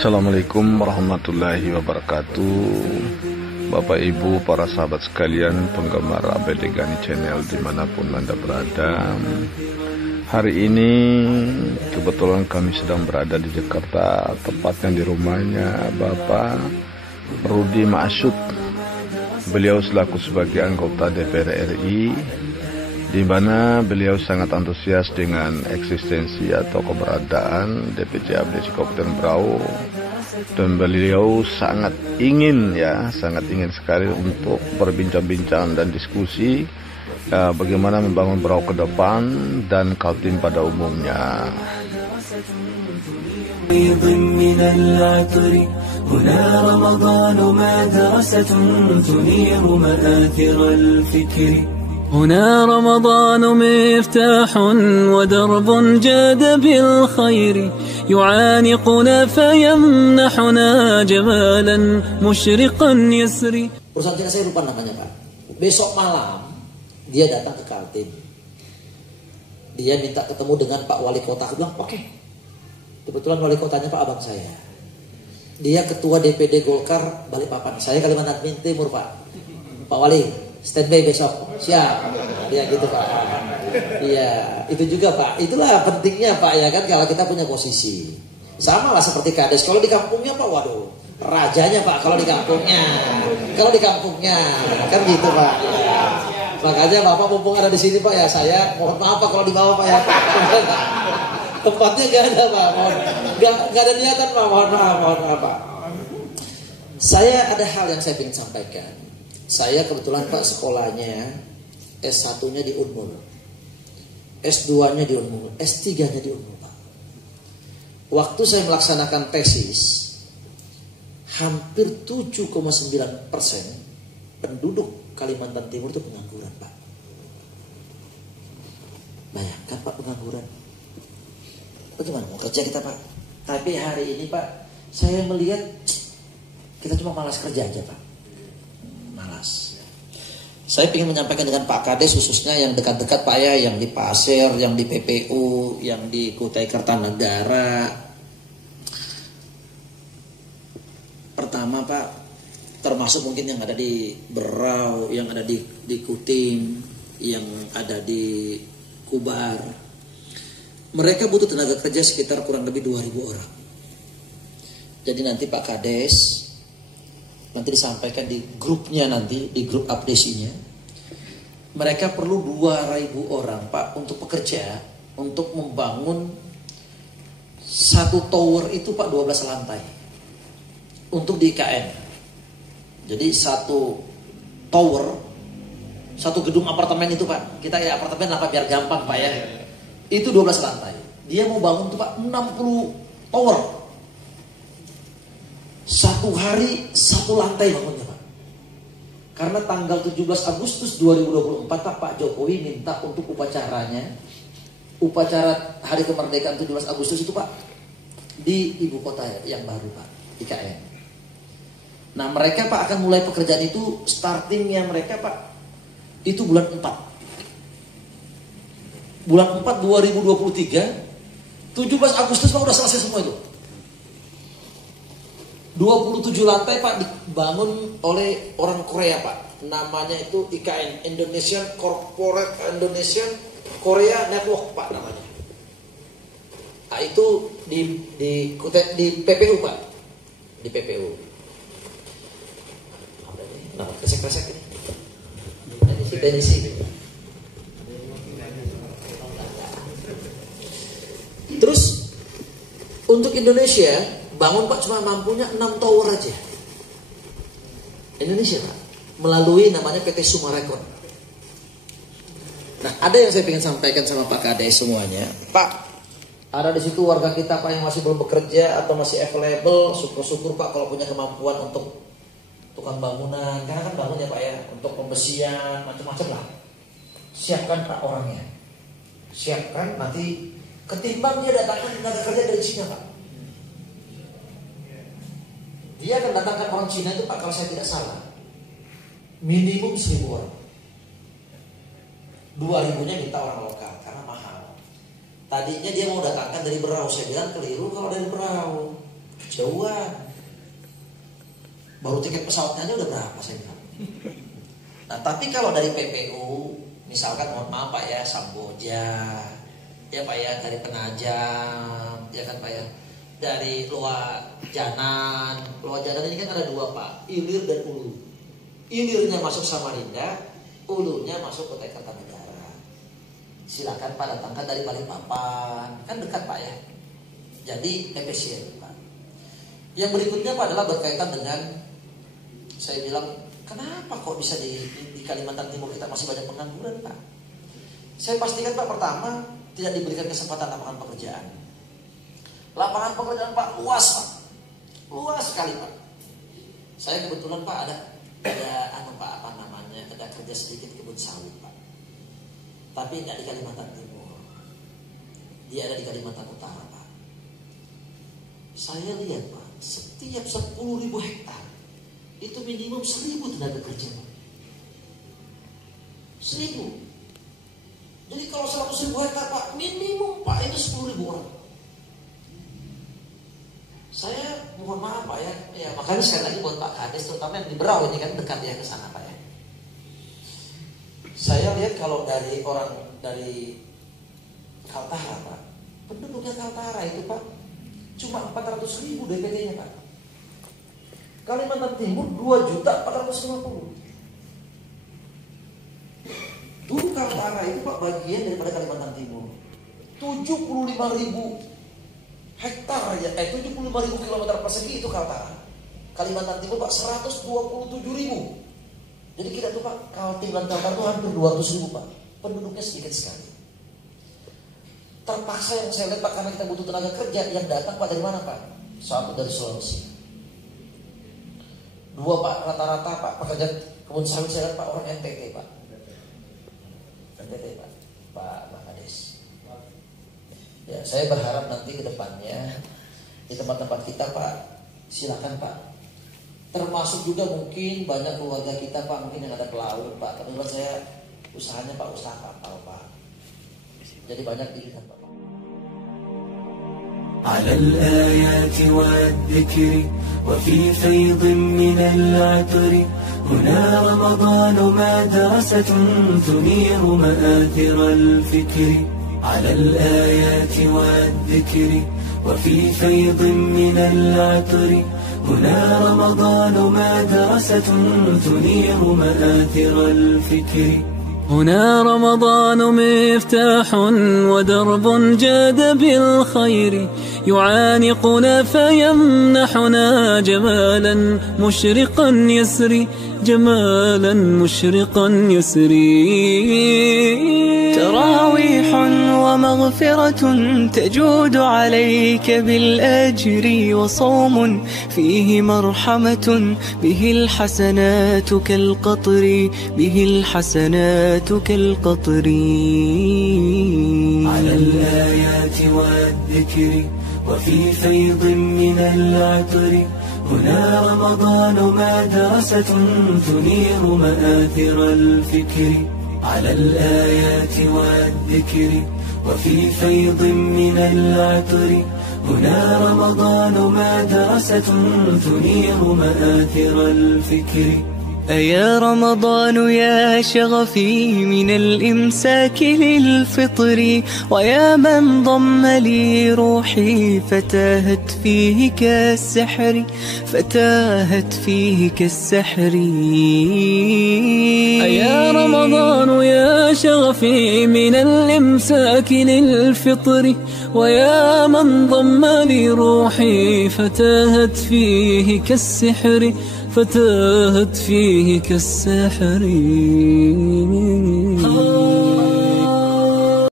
Assalamualaikum warahmatullahi wabarakatuh. Bapak Ibu, para sahabat sekalian, penggemar ABD Gani Channel dimanapun Anda berada. Hari ini kebetulan kami sedang berada di Jakarta, tepatnya di rumahnya Bapak Rudi Maksud. Beliau selaku sebagai anggota DPR RI, di mana beliau sangat antusias dengan eksistensi atau keberadaan DPC ABD Kabupaten Berau, dan beliau sangat ingin sekali untuk berbincang-bincang dan diskusi bagaimana membangun Berau ke depan dan Kaltim pada umumnya. هنا رمضان مدرسة تنير مآثر الفكر هنا رمضان مفتاح ودرب جاد بالخير يعانقنا فيمنحنا جمالا مشرقا يسري. Perusahaan Cina saya lupa namanya Pak. Besok malam dia datang ke Kaltim. Dia minta ketemu dengan Pak Wali Kota. Aku bilang oke. Kebetulan Wali Kotanya Pak abang saya. Dia ketua DPD Golkar Balikpapan. Saya Kalimantan Timur Pak. Pak Wali, standby besok. Siap. Dia gitu Pak. Iya, itu juga Pak. Itulah pentingnya Pak ya kan, kalau kita punya posisi. Sama lah seperti Kades. Kalau di kampungnya Pak, waduh, rajanya Pak kalau di kampungnya. Kalau di kampungnya kan gitu Pak. Ya. Makanya Bapak mumpung ada di sini Pak ya, saya mohon maaf Pak kalau di bawah Pak ya. Tempatnya gak ada Pak, gak ada niatan Pak, mohon maaf Pak. Saya ada hal yang saya ingin sampaikan. Saya kebetulan Pak sekolahnya S1-nya di Unmul, S2-nya di Unmul, S3-nya di Unmul Pak. Waktu saya melaksanakan tesis, hampir 7,9% penduduk Kalimantan Timur itu pengangguran Pak. Bayangkan Pak pengangguran. Bagaimana mau kerja kita Pak? Tapi hari ini Pak, saya melihat kita cuma malas kerja aja Pak. Malas. Saya ingin menyampaikan dengan Pak Kades khususnya yang dekat-dekat Pak ya, yang di Pasir, yang di PPU, yang di Kutai Kartanegara. Pertama Pak, termasuk mungkin yang ada di Berau, yang ada di Kutim, yang ada di Kubar. Mereka butuh tenaga kerja sekitar kurang lebih 2.000 orang. Jadi nanti Pak Kades nanti disampaikan di grupnya, nanti di grup update-nya. Mereka perlu 2.000 orang Pak untuk pekerja, untuk membangun satu tower itu Pak 12 lantai untuk di IKN. Jadi satu tower, satu gedung apartemen itu Pak, kita ya apartemen apa biar gampang Pak ya. Itu 12 lantai. Dia mau bangun tuh Pak 60 tower. Satu hari satu lantai bangunnya Pak. Karena tanggal 17 Agustus 2024 Pak Jokowi minta untuk upacaranya, upacara hari kemerdekaan 17 Agustus itu Pak di ibu kota yang baru Pak, IKN. Nah mereka Pak akan mulai pekerjaan itu, startingnya mereka Pak itu bulan 4. Bulan 4 2023, 17 Agustus Pak udah selesai semua itu. 27 lantai Pak dibangun oleh orang Korea Pak. Namanya itu IKN, Indonesian Corporate Indonesian Korea Network Pak namanya. Nah, itu di PPU Pak. Di PPU. Nah, kresek-kresek ini. Tenisi. Terus untuk Indonesia bangun Pak cuma mampunya 6 tower aja. Indonesia Pak melalui namanya PT Sumarekon. Nah ada yang saya ingin sampaikan sama Pak Kades semuanya. Pak, ada di situ warga kita Pak yang masih belum bekerja atau masih available. Syukur-syukur Pak kalau punya kemampuan untuk tukang bangunan, karena kan bangun ya Pak ya, untuk pembersihan macam-macam lah. Siapkan Pak orangnya. Siapkan nanti. Ketimbang dia datangkan tenaga kerja dari Cina Pak. Dia akan datangkan orang Cina itu Pak kalau saya tidak salah minimum 1.000 orang. 2.000-nya minta orang lokal karena mahal. Tadinya dia mau datangkan dari Berau, saya bilang keliru kalau dari Berau. Jauhan. Baru tiket pesawatnya aja udah berapa saya bilang. Nah tapi kalau dari PPU, misalkan mohon maaf Pak ya, Samboja, ya Pak ya, dari Penajam, ya kan Pak ya, dari Loa Janan ini kan ada dua Pak, Ilir dan Ulu. Ilirnya masuk Samarinda, Ulunya masuk Kota Kartanegara. Silakan Pak datangkan dari Balikpapan, kan dekat Pak ya. Jadi efisien Pak. Yang berikutnya Pak adalah berkaitan dengan, saya bilang, kenapa kok bisa di Kalimantan Timur kita masih banyak pengangguran Pak? Saya pastikan Pak, pertama tidak diberikan kesempatan lapangan pekerjaan. Lapangan pekerjaan Pak luas Pak, luas sekali Pak. Saya kebetulan Pak ada kerja sedikit kebun sawit Pak, tapi nggak di Kalimantan Timur, dia ada di Kalimantan Utara Pak. Saya lihat Pak, setiap 10.000 hektar itu minimum 1.000 tenaga kerja Pak. 1.000. Jadi kalau 100.000 hektar Pak, minimum Pak itu 10.000 orang. Saya mohon maaf Pak ya, makanya sekali lagi buat Pak Kades, terutama yang di Berau ini kan dekat ya ke sana Pak ya. Saya lihat kalau dari orang dari Kaltara Pak, penduduknya Kaltara itu Pak cuma 400.000 DPT-nya Pak. Kalimantan Timur 2.450.000. Dulu Kaltara itu Pak bagian daripada Kalimantan Timur. 75.000 hektar aja, 75.000 kilometer persegi itu Kaltara. Kalimantan Timur Pak 127.000. Jadi kita tuh Pak, Kaltim dan Kaltara itu hampir 200.000 Pak. Penduduknya sedikit sekali. Terpaksa yang saya lihat Pak, karena kita butuh tenaga kerja, yang datang Pak dari mana Pak? Satu dari Sulawesi. Dua Pak, rata-rata Pak pekerja kebun sawit saya lihat Pak orang NTT Pak. NTT Pak Kades. Ya, saya berharap nanti ke depannya di tempat-tempat kita Pak, silakan Pak. Termasuk juga mungkin banyak keluarga kita Pak, mungkin yang ada pelaut Pak. Kebetulan saya usahanya Pak usaha kapal Pak. Jadi banyak dilihat Pak. على الآيات والذكر وفي فيض من العطر هنا رمضان مدرسة تنير مآثر الفكر على الآيات والذكر وفي فيض من العطر هنا رمضان مدرسة تنير مآثر الفكر هنا رمضان مفتاح ودرب جاد بالخير يعانقنا فيمنحنا جمالا مشرقا يسري جمالا مشرقا يسري تراويح ومغفرة تجود عليك بالأجر وصوم فيه مرحمة به الحسنات كالقطر به الحسنات كالقطر على الآيات والذكر وفي فيض من العطر هنا رمضان مدرسة تنير مآثر الفكر على الآيات والذكر وفي فيض من العطر هنا رمضان مدرسة تنير مآثر الفكر أيا رمضان يا شغفي من الإمساك للفطر ويا من ضم لي روحي فتاهت فيه كالسحر فتاهت فيه كالسحر أيا رمضان يا شغفي من الإمساك للفطر ويا من ضم لي روحي فتاهت فيه كالسحر فتاهت فيه كالسحر